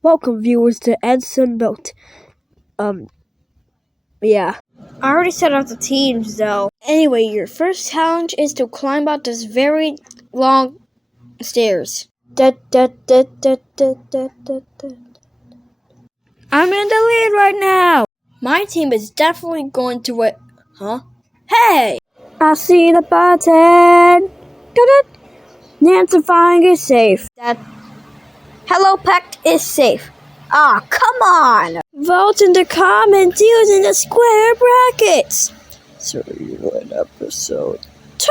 Welcome, viewers, to ANSIMBIWT. Yeah. I already set up the teams, though. Anyway, your first challenge is to climb up this very long stairs. I'm in the lead right now. My team is definitely going to it. Huh? Hey! I see the button. Nancy Flying is safe. Hello Peck is safe. Ah, come on! Vote in the comments using the square brackets. So you in episode 2.